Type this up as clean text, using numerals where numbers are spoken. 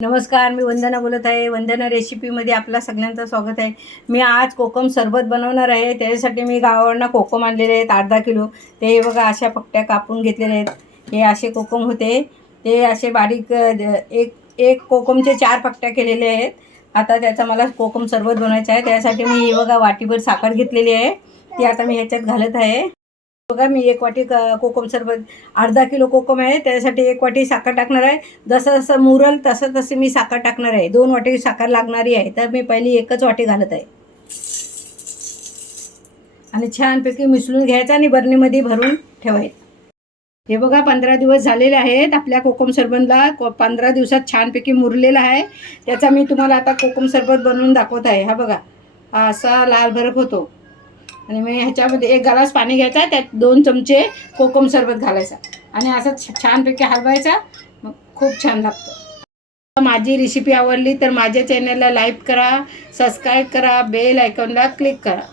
नमस्कार, मी वंदना बोलत आहे. वंदना रेसिपीमध्ये आपला सगळ्यांचं स्वागत आहे. मी आज कोकम सरबत बनवणार आहे. त्याच्यासाठी मी गावावरनं कोकम आणलेले आहेत अर्धा किलो. ते बघा अशा पट्ट्या कापून घेतलेले आहेत. हे असे कोकम होते, ते असे बारीक एक एक कोकमचे 4 पट्ट्या केलेले आहेत. आता त्याचा मला कोकम सरबत बनवायचं आहे. त्यासाठी मी बघा वाटीभर साखर घेतलेली आहे. ती आता मी ह्याच्यात घालत आहे. बघा मी 1 वाटी कोकम सरबत, अर्धा किलो कोकम आहे, त्यासाठी 1 वाटी साखर टाकणार आहे. जसं जसं मुरल तसं तसे मी साखर टाकणार आहे. 2 वाटी साखर लागणारी आहे, तर मी पहिली 1च वाटी घालत आहे. आणि छानपैकी मिसळून घ्यायचं आणि बरणीमध्ये भरून ठेवायचं. हे बघा 15 दिवस झालेले आहेत आपल्या कोकम सरबतला. 15 दिवसात छानपैकी मुरलेला आहे. त्याचा मी तुम्हाला आता कोकम सरबत बनवून दाखवत आहे. हा बघा, हा असा लाल भरक होतो. आणि मी ह्याच्यामध्ये 1 ग्लास पाणी घ्यायचा, त्यात 2 चमचे कोकम सरबत घालायचा आणि असं छानपैकी हलवायचा. मग खूप छान लागतं. माझी रेसिपी आवडली तर माझ्या चॅनलला लाईक करा, सबस्क्राईब करा, बेल आयकॉनला क्लिक करा.